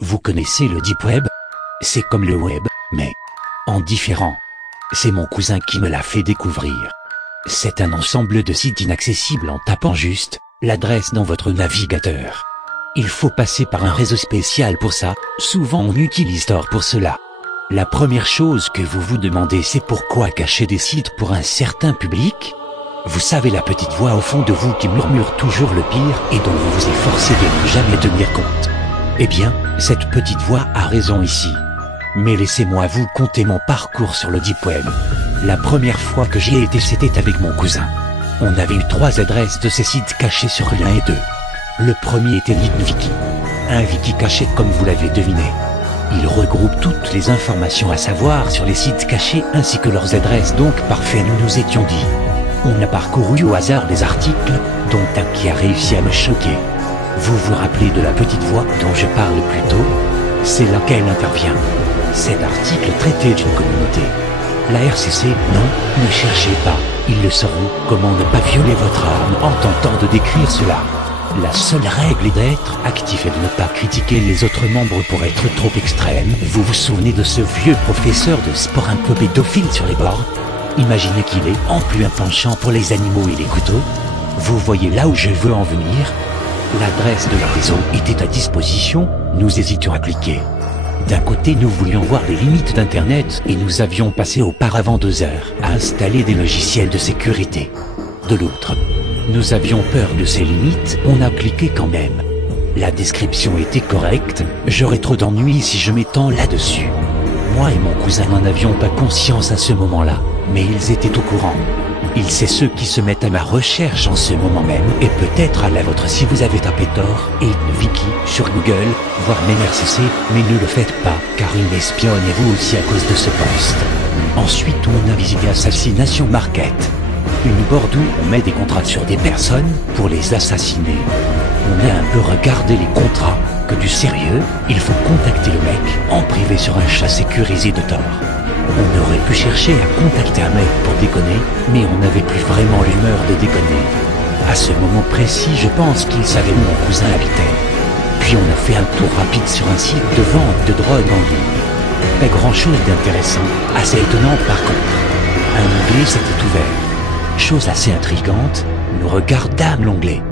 Vous connaissez le Deep Web? C'est comme le web, mais en différent. C'est mon cousin qui me l'a fait découvrir. C'est un ensemble de sites inaccessibles en tapant juste l'adresse dans votre navigateur. Il faut passer par un réseau spécial pour ça, souvent on utilise Tor pour cela. La première chose que vous vous demandez, c'est pourquoi cacher des sites pour un certain public? Vous savez, la petite voix au fond de vous qui murmure toujours le pire et dont vous vous efforcez de ne jamais tenir compte. Eh bien, cette petite voix a raison ici. Mais laissez-moi vous conter mon parcours sur le Deep Web. La première fois que j'y ai été, c'était avec mon cousin. On avait eu 3 adresses de ces sites cachés sur l'un et 2. Le premier était LitneWiki. Un wiki caché comme vous l'avez deviné. Il regroupe toutes les informations à savoir sur les sites cachés ainsi que leurs adresses, donc parfait, nous nous étions dit. On a parcouru au hasard les articles, dont un qui a réussi à me choquer. Vous vous rappelez de la petite voix dont je parle plus tôt? C'est là qu'elle intervient. Cet article traitait d'une communauté. La RCC, non, ne cherchez pas, ils le sauront. Comment ne pas violer votre âme en tentant de décrire cela? La seule règle est d'être actif et de ne pas critiquer les autres membres pour être trop extrême. Vous vous souvenez de ce vieux professeur de sport un peu pédophile sur les bords? Imaginez qu'il ait en plus un penchant pour les animaux et les couteaux. Vous voyez là où je veux en venir? L'adresse de leur réseau était à disposition, nous hésitions à cliquer. D'un côté, nous voulions voir les limites d'Internet et nous avions passé auparavant 2 heures à installer des logiciels de sécurité. De l'autre, nous avions peur de ces limites, on a cliqué quand même. La description était correcte, j'aurais trop d'ennuis si je m'étends là-dessus. Moi et mon cousin n'en avions pas conscience à ce moment-là, mais ils étaient au courant. Il sait ceux qui se mettent à ma recherche en ce moment même, et peut-être à la vôtre si vous avez tapé Tor et LitneWiki sur Google, voire même RCC, mais ne le faites pas, car il m'espionne et vous aussi à cause de ce post. Ensuite, on a visité Assassination Market, une board où on met des contrats sur des personnes pour les assassiner. On a un peu regardé les contrats, que du sérieux, il faut contacter le mec en privé sur un chat sécurisé de Tor. On aurait pu chercher à contacter un mec pour déconner, mais on n'avait plus vraiment l'humeur de déconner. À ce moment précis, je pense qu'il savait où mon cousin habitait. Puis on a fait un tour rapide sur un site de vente de drogue en ligne. Pas grand chose d'intéressant, assez étonnant par contre. Un onglet s'était ouvert. Chose assez intrigante, nous regardâmes l'onglet.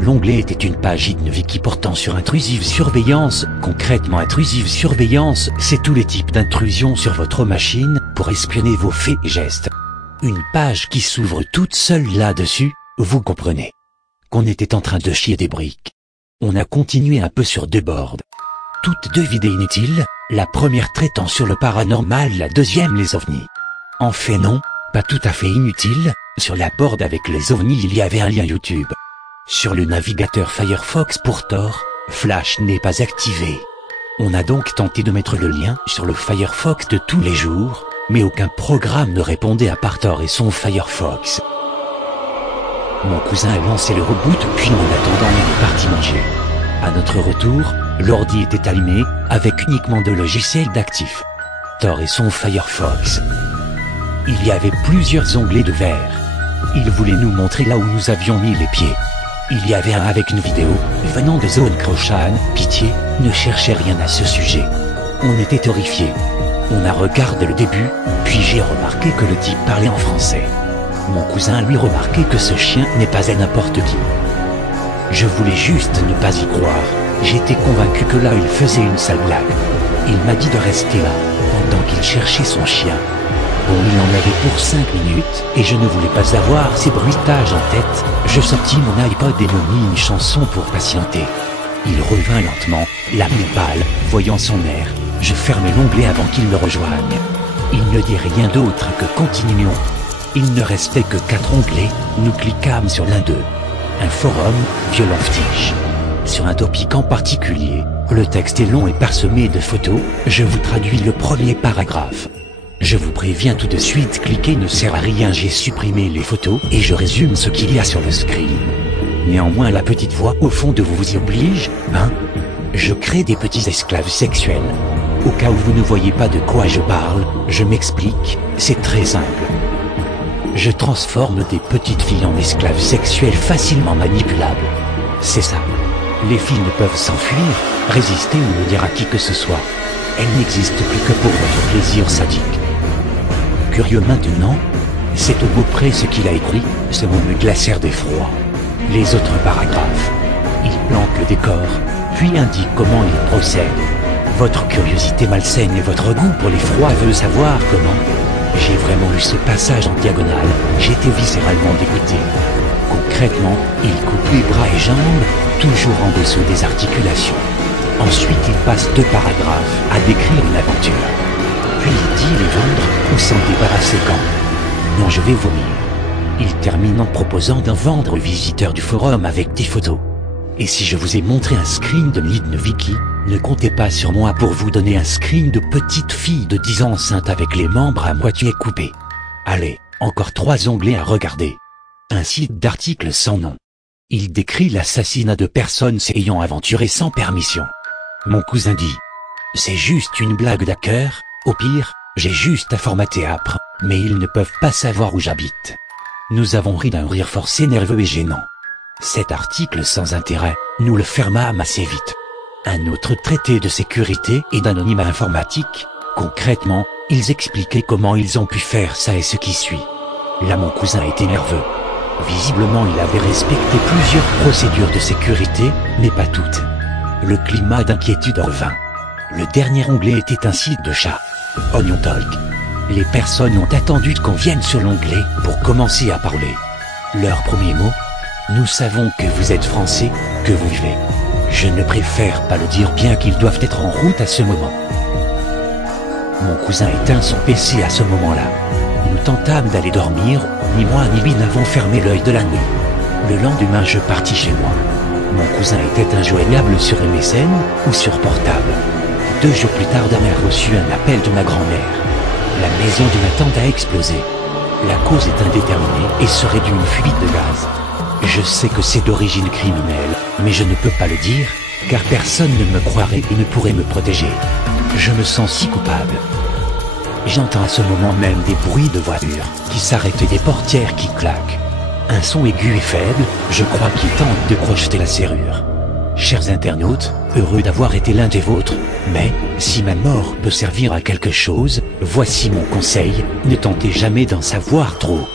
L'onglet était une page LitneWiki portant sur intrusive surveillance. Concrètement, intrusive surveillance, c'est tous les types d'intrusions sur votre machine pour espionner vos faits et gestes. Une page qui s'ouvre toute seule là-dessus, vous comprenez. Qu'on était en train de chier des briques. On a continué un peu sur 2 boards. Toutes 2 vidéos inutiles, la première traitant sur le paranormal, la deuxième les ovnis. En fait non, pas tout à fait inutile, sur la board avec les ovnis il y avait un lien YouTube. Sur le navigateur Firefox pour Tor, Flash n'est pas activé. On a donc tenté de mettre le lien sur le Firefox de tous les jours, mais aucun programme ne répondait à part Tor et son Firefox. Mon cousin a lancé le reboot, puis en attendant il est parti manger. À notre retour, l'ordi était allumé, avec uniquement 2 logiciels d'actifs. Tor et son Firefox. Il y avait plusieurs onglets de vert. Il voulait nous montrer là où nous avions mis les pieds. Il y avait un avec une vidéo, venant de Zone Crochan. Pitié, ne cherchez rien à ce sujet. On était horrifiés. On a regardé le début, puis j'ai remarqué que le type parlait en français. Mon cousin lui remarqué que ce chien n'est pas à n'importe qui. Je voulais juste ne pas y croire. J'étais convaincu que là il faisait une sale blague. Il m'a dit de rester là, pendant qu'il cherchait son chien. Bon, il en avait pour 5 minutes, et je ne voulais pas avoir ces bruitages en tête. Je sortis mon iPod et me mis une chanson pour patienter. Il revint lentement, la mine pâle, voyant son air. Je fermai l'onglet avant qu'il me rejoigne. Il ne dit rien d'autre que continuons. Il ne restait que 4 onglets, nous cliquâmes sur l'un d'eux. Un forum, violent ftiche. Sur un topic en particulier, le texte est long et parsemé de photos, je vous traduis le premier paragraphe. Je vous préviens tout de suite, cliquer ne sert à rien, j'ai supprimé les photos et je résume ce qu'il y a sur le screen. Néanmoins la petite voix au fond de vous vous y oblige, hein? Je crée des petits esclaves sexuels. Au cas où vous ne voyez pas de quoi je parle, je m'explique, c'est très simple. Je transforme des petites filles en esclaves sexuels facilement manipulables. C'est ça. Les filles ne peuvent s'enfuir, résister ou le dire à qui que ce soit. Elles n'existent plus que pour votre plaisir sadique. Curieux maintenant, c'est au bout près ce qu'il a écrit, ce mot me glacèrent d'effroi. Les autres paragraphes. Il plante le décor, puis indique comment il procède. Votre curiosité malsaine et votre goût pour l'effroi veut savoir comment. J'ai vraiment lu ce passage en diagonale, j'étais viscéralement dégoûté. Concrètement, il coupe les bras et jambes, toujours en dessous des articulations. Ensuite il passe 2 paragraphes à décrire une aventure. Puis il dit les vendre ou s'en débarrasser quand. Non, je vais vomir. Il termine en proposant d'en vendre aux visiteurs du forum avec des photos. Et si je vous ai montré un screen de Nid Vicky, ne comptez pas sur moi pour vous donner un screen de petite fille de 10 ans enceinte avec les membres à moitié coupés. Allez, encore 3 onglets à regarder. Un site d'articles sans nom. Il décrit l'assassinat de personnes s'ayant aventuré sans permission. Mon cousin dit « C'est juste une blague d'hacker, au pire, j'ai juste à formater âpre, mais ils ne peuvent pas savoir où j'habite. » Nous avons ri d'un rire forcé, nerveux et gênant. Cet article sans intérêt, nous le fermâmes assez vite. Un autre traité de sécurité et d'anonymat informatique. Concrètement, ils expliquaient comment ils ont pu faire ça et ce qui suit. Là mon cousin était nerveux. Visiblement il avait respecté plusieurs procédures de sécurité, mais pas toutes. Le climat d'inquiétude revint. Le dernier onglet était un site de chat. Onion Talk. Les personnes ont attendu qu'on vienne sur l'onglet pour commencer à parler. Leur premier mot: nous savons que vous êtes français, que vous vivez. Je ne préfère pas le dire bien qu'ils doivent être en route à ce moment. Mon cousin éteint son PC à ce moment-là. Nous tentâmes d'aller dormir, ni moi ni lui n'avons fermé l'œil de la nuit. Le lendemain je partis chez moi. Mon cousin était injoignable sur MSN ou sur portable. 2 jours plus tard, Dame a reçu un appel de ma grand-mère. La maison de ma tante a explosé. La cause est indéterminée et serait d'une fuite de gaz. Je sais que c'est d'origine criminelle, mais je ne peux pas le dire, car personne ne me croirait et ne pourrait me protéger. Je me sens si coupable. J'entends à ce moment même des bruits de voitures qui s'arrêtent et des portières qui claquent. Un son aigu et faible, je crois qu'il tente de crocheter la serrure. Chers internautes, heureux d'avoir été l'un des vôtres, mais, si ma mort peut servir à quelque chose, voici mon conseil, ne tentez jamais d'en savoir trop.